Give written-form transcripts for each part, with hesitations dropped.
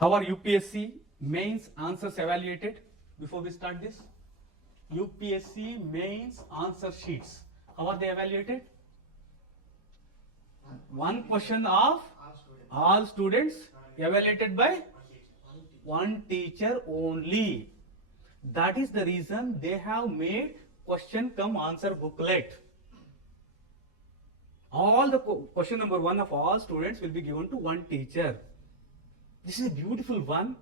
How are UPSC mains answers evaluated? Before we start this, UPSC mains answer sheets. How are they evaluated? One question of all students evaluated by one teacher only. That is the reason they have made question come answer booklet. All the question number 1 of all students will be given to one teacher. This is a beautiful one.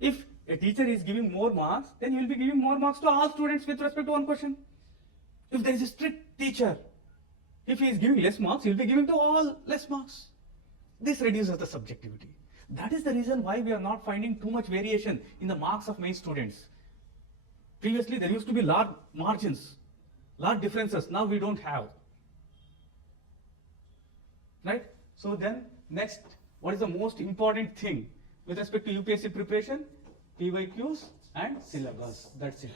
If a teacher is giving more marks, then he will be giving more marks to all students with respect to one question. If there is a strict teacher, if he is giving less marks, he will be giving to all less marks. This reduces the subjectivity. That is the reason why we are not finding too much variation in the marks of main students. Previously, there used to be large margins, large differences. Now we don't have. Right? So then, next, what is the most important thing with respect to UPSC preparation? PYQs and syllabus. That's it.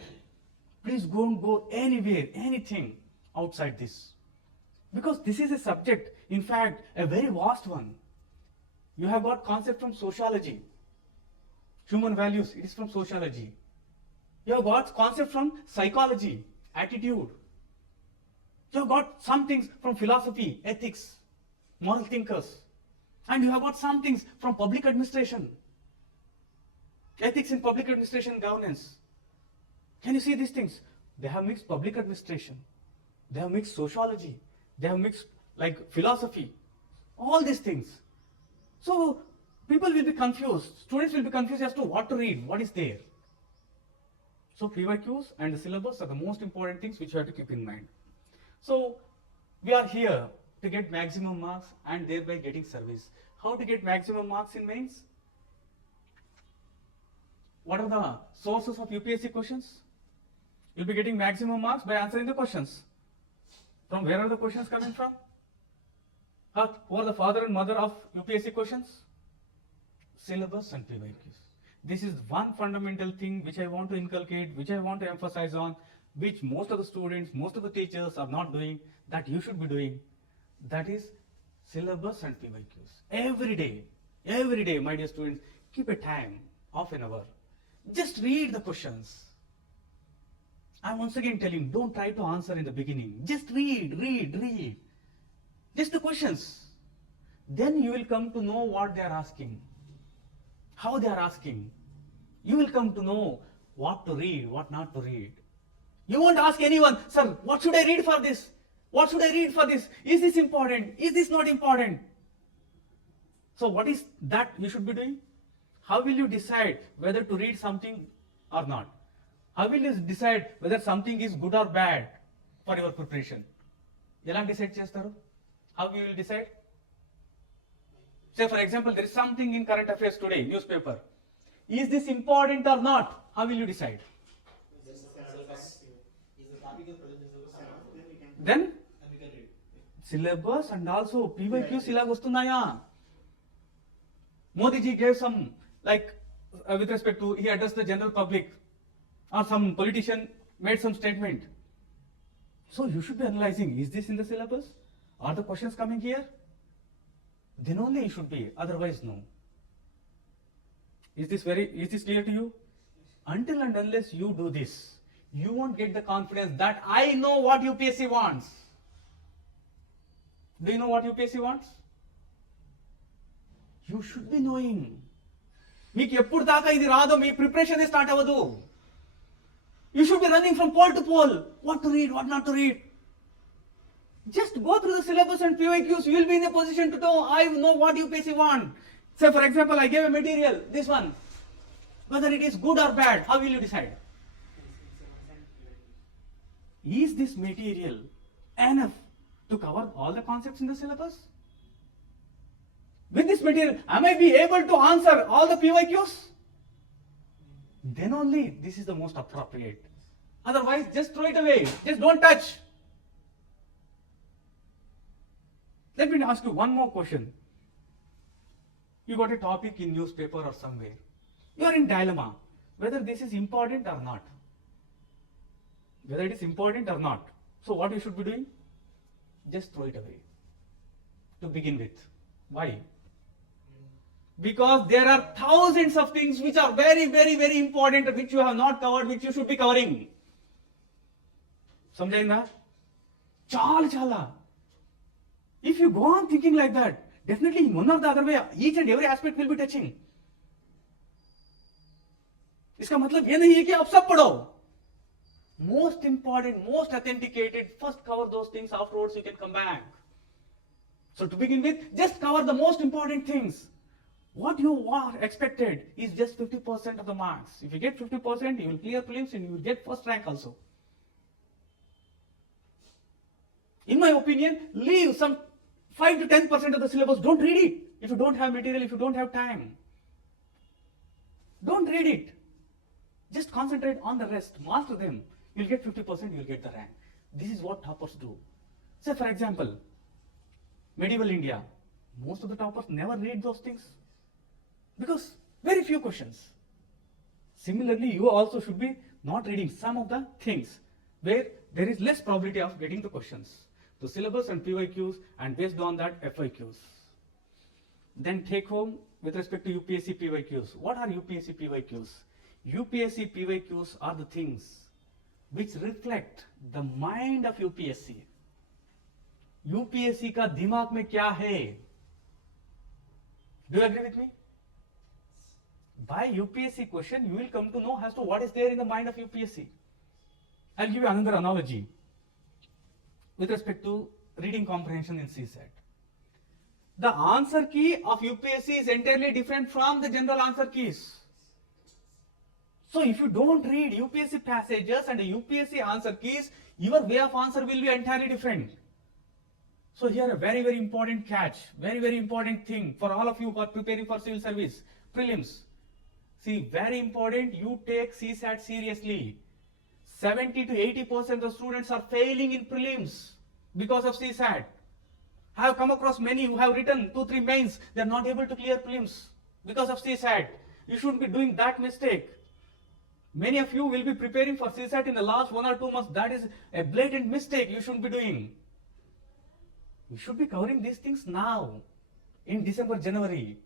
Please don't go anywhere, anything outside this. Because this is a subject, in fact, a very vast one. You have got concept from sociology. Human values, it is from sociology. You have got concept from psychology, attitude. You have got some things from philosophy, ethics, moral thinkers. And you have got some things from public administration. Ethics in public administration governance. Can you see these things? They have mixed public administration. They have mixed sociology. They have mixed like philosophy. All these things. So people will be confused. Students will be confused as to what to read, what is there. So PYQs and the syllabus are the most important things which you have to keep in mind. So we are here to get maximum marks and thereby getting service. How to get maximum marks in mains? What are the sources of UPSC questions? You'll be getting maximum marks by answering the questions. From where are the questions coming from? Who are the father and mother of UPSC questions? Syllabus and PYQs. This is one fundamental thing which I want to inculcate, which I want to emphasize on, which most of the students, most of the teachers are not doing, that you should be doing. That is syllabus and PYQs. Every day, my dear students, keep a time, half an hour. Just read the questions. I'm once again telling, don't try to answer in the beginning. Just read. Just the questions. Then you will come to know what they are asking, how they are asking. You will come to know what to read, what not to read. You won't ask anyone, sir, what should I read for this? What should I read for this? Is this important? Is this not important? So what is that you should be doing? How will you decide whether to read something or not? How will you decide whether something is good or bad for your preparation? Ela decide chestaru? How you will decide? Say for example, there is something in current affairs today, newspaper. Is this important or not? How will you decide? Then syllabus and also PYQ syllabus vastundaya. Modi ji gave some, like with respect to, he addressed the general public, or some politician made some statement. So you should be analyzing, is this in the syllabus? Are the questions coming here? Then only you should be, otherwise no. Is this clear to you? Until and unless you do this, you won't get the confidence that I know what UPSC wants. Do you know what UPSC wants? You should be knowing. మీకు ఎప్పుడు దాకా ఇది రాదో మీ preparation start అవ్వదు. You should be running from pole to pole. What to read, what not to read. Just go through the syllabus and PYQs. You will be in a position to know, I know what UPSC want. Say for example, I gave a material, this one. Whether it is good or bad, how will you decide? Is this material enough to cover all the concepts in the syllabus? With this material, am I be able to answer all the PYQs? Then only this is the most appropriate. Otherwise, just throw it away. Just don't touch. Let me ask you one more question. You got a topic in newspaper or somewhere. You are in dilemma whether this is important or not. Whether it is important or not. So what you should be doing? Just throw it away. To begin with. Why? Because there are thousands of things which are very, very, very important, which you have not covered, which you should be covering. Samjhayinda? Chala. If you go on thinking like that, definitely in one or the other way, each and every aspect will be touching. इसका मतलब ये नहीं है कि आप सब पढ़ो. Most important, most authenticated, first cover those things, afterwards you can come back. So to begin with, just cover the most important things. What you are expected is just 50% of the marks. If you get 50%, you will clear prelims and you will get first rank also. In my opinion, leave some 5 to 10% of the syllabus. Don't read it. If you don't have material, if you don't have time, don't read it. Just concentrate on the rest. Master them. You'll get 50%, you'll get the rank. This is what toppers do. Say for example, medieval India. Most of the toppers never read those things because very few questions. Similarly, you also should be not reading some of the things where there is less probability of getting the questions. The syllabus and PYQs, and based on that, FYQs. Then take home with respect to UPSC PYQs. What are UPSC PYQs? UPSC PYQs are the things which reflect the mind of UPSC. UPSC का दिमाग में क्या है? Do you agree with me? By UPSC question, you will come to know as to what is there in the mind of UPSC. I'll give you another analogy with respect to reading comprehension in CSAT. The answer key of UPSC is entirely different from the general answer keys. So if you don't read UPSC passages and UPSC answer keys, your way of answer will be entirely different. So here a very, very important catch, very, very important thing for all of you who are preparing for civil service, prelims. See, very important, you take CSAT seriously. 70 to 80% of the students are failing in prelims because of CSAT. I have come across many who have written 2-3 mains, they are not able to clear prelims because of CSAT. You shouldn't be doing that mistake. Many of you will be preparing for CSAT in the last 1 or 2 months. That is a blatant mistake you shouldn't be doing. You should be covering these things now, in December, January.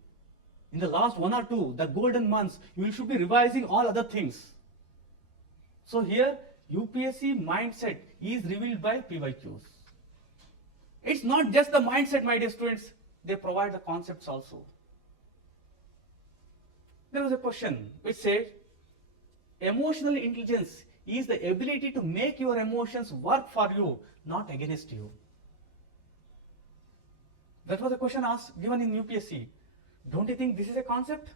In the last 1 or 2, the golden months, you should be revising all other things. So here, UPSC mindset is revealed by PYQs. It's not just the mindset, my dear students. They provide the concepts also. There was a question which said, emotional intelligence is the ability to make your emotions work for you, not against you. That was a question asked, given in UPSC. Don't you think this is a concept?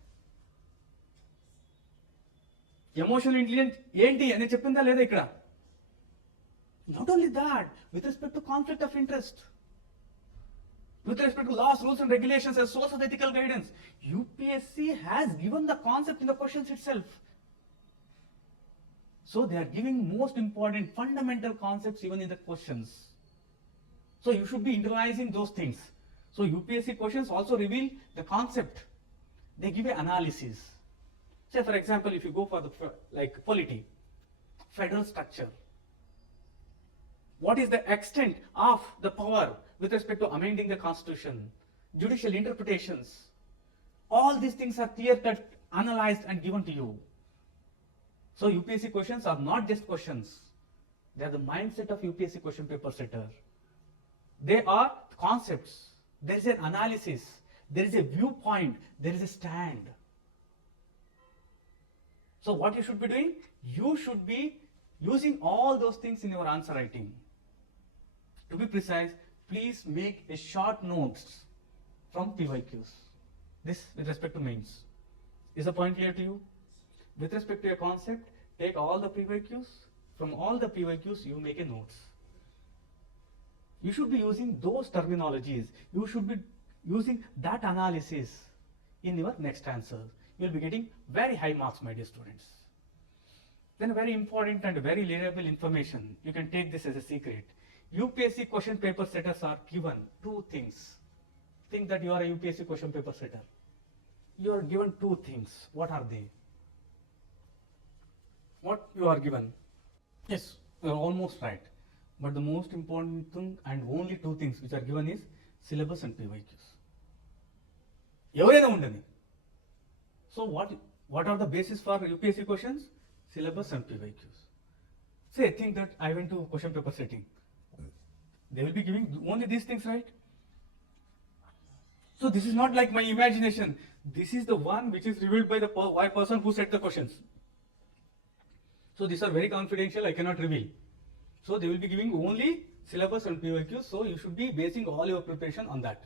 Emotional intelligence ఏంటి అని చెప్పిందా లేదా ఇక్కడ? Not only that, with respect to conflict of interest, with respect to laws, rules and regulations as source of ethical guidance, UPSC has given the concept in the questions itself. So they are giving most important fundamental concepts even in the questions. So you should be internalizing those things. So UPSC questions also reveal the concept. They give an analysis. Say for example, if you go for the polity, federal structure, what is the extent of the power with respect to amending the constitution, judicial interpretations, all these things are clear-cut, analyzed and given to you. So UPSC questions are not just questions. They are the mindset of UPSC question paper setter. They are concepts. There is an analysis. There is a viewpoint. There is a stand. So what you should be doing? You should be using all those things in your answer writing. To be precise, please make a short notes from PYQs. This with respect to mains. Is the point clear to you? With respect to a concept, take all the PYQs. From all the PYQs, you make a notes. You should be using those terminologies. You should be using that analysis in your next answer. You will be getting very high marks, my dear students. Then very important and very reliable information. You can take this as a secret. UPSC question paper setters are given 2 things. Think that you are a UPSC question paper setter. You are given 2 things. What are they? What you are given? Yes, you are almost right. But the most important thing and only 2 things which are given is syllabus and PYQs. ఎవరైనా ఉండని So what are the basis for UPSC questions? Syllabus and PYQs. Say, think that I went to question paper setting. They will be giving only these things, right? So this is not like my imagination. This is the one which is revealed by the person who set the questions. So these are very confidential, I cannot reveal. So they will be giving only syllabus and PYQs, so you should be basing all your preparation on that.